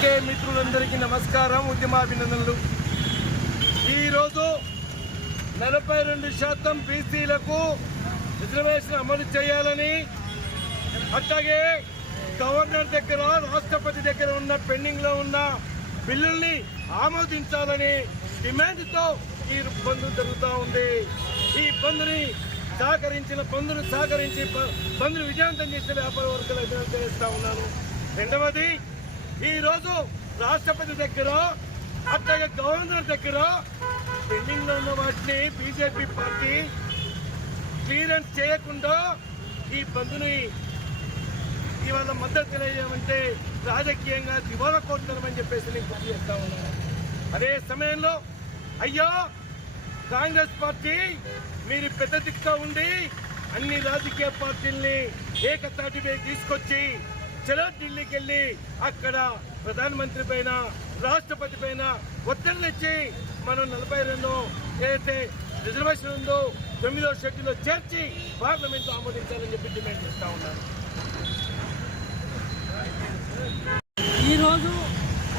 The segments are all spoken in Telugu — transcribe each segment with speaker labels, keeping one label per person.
Speaker 1: పత్రికే మిత్రులందరికీ నమస్కారం ఉద్యమాభినందనలు. ఈరోజు నలభై రెండు శాతం బీసీలకు రిజర్వేషన్ అమలు చేయాలని అట్లాగే గవర్నర్ దగ్గర రాష్ట్రపతి దగ్గర ఉన్న పెండింగ్లో ఉన్న బిల్లుల్ని ఆమోదించాలని డిమాండ్తో ఈ ఇబ్బందులు జరుగుతూ ఉంది. ఈ బంద్ని సహకరించిన బంధును సహకరించి బ- విజయవంతం చేసిన వ్యాపార వర్గాలు అభినందన చేస్తూ ఉన్నాను రెండవది ఈ రోజు రాష్ట్రపతి దగ్గర అట్లాగే గవర్నర్ దగ్గర పెండింగ్లో ఉన్న వాటిని బీజేపీ పార్టీ క్లియరెన్స్ చేయకుండా ఈ బంధుని ఇవాళ మద్దతు తెలియజేయమంటే రాజకీయంగా దివాలా కోరుతున్నామని చెప్పేసి నేను గుర్తు చేస్తా ఉన్నాను. అదే సమయంలో అయ్యో కాంగ్రెస్ పార్టీ మీరు పెద్ద దిక్కుగా ఉండి అన్ని రాజకీయ పార్టీల్ని ఏకతాటిపై తీసుకొచ్చి చలో ఢిల్లీకి వెళ్ళి అక్కడ ప్రధానమంత్రి పైన రాష్ట్రపతి పైన ఒత్తిడి ఇచ్చి మనం నలభై రెండు ఏదైతే రిజర్వేషన్ ఉందో తొమ్మిదో షెడ్యూల్లో చేర్చి పార్లమెంట్ ఆమోదించాలని చెప్పి డిమాండ్ చేస్తూ ఉన్నారు.
Speaker 2: ఈరోజు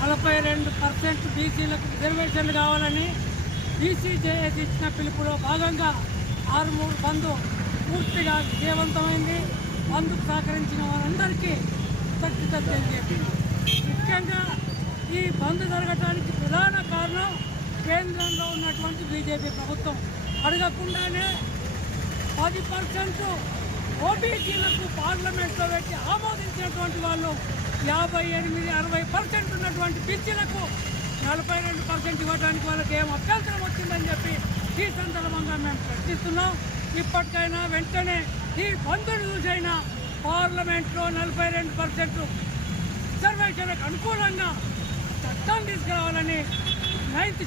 Speaker 2: నలభై రెండు పర్సెంట్ బీసీలకు రిజర్వేషన్లు కావాలని బీసీ జేఏసీ ఇచ్చిన పిలుపులో భాగంగా ఆరు మూడు బంధు పూర్తిగా విజయవంతమైంది. బంధుకు సహకరించిన వారందరికీ కృతజ్ఞత తెలియజేసింది ముఖ్యంగా ఈ బంద్ జరగడానికి ప్రధాన కారణం కేంద్రంలో ఉన్నటువంటి బీజేపీ ప్రభుత్వం. అడగకుండానే పది పర్సెంట్ ఓబీసీలకు పార్లమెంట్లో పెట్టి ఆమోదించినటువంటి వాళ్ళు యాభై ఎనిమిది అరవై పర్సెంట్ ఉన్నటువంటి పిచ్చిలకు నలభై రెండు పర్సెంట్ ఇవ్వడానికి వాళ్ళకి ఏం అభ్యంతరం వచ్చిందని చెప్పి ఈ సందర్భంగా మేము ప్రశ్నిస్తున్నాం. ఇప్పటికైనా వెంటనే ఈ బంధుని చూసైనా పార్లమెంట్లో నలభై రెండు పర్సెంట్ రిజర్వేషన్లకు అనుకూలంగా చట్టం తీసుకురావాలని నైన్త్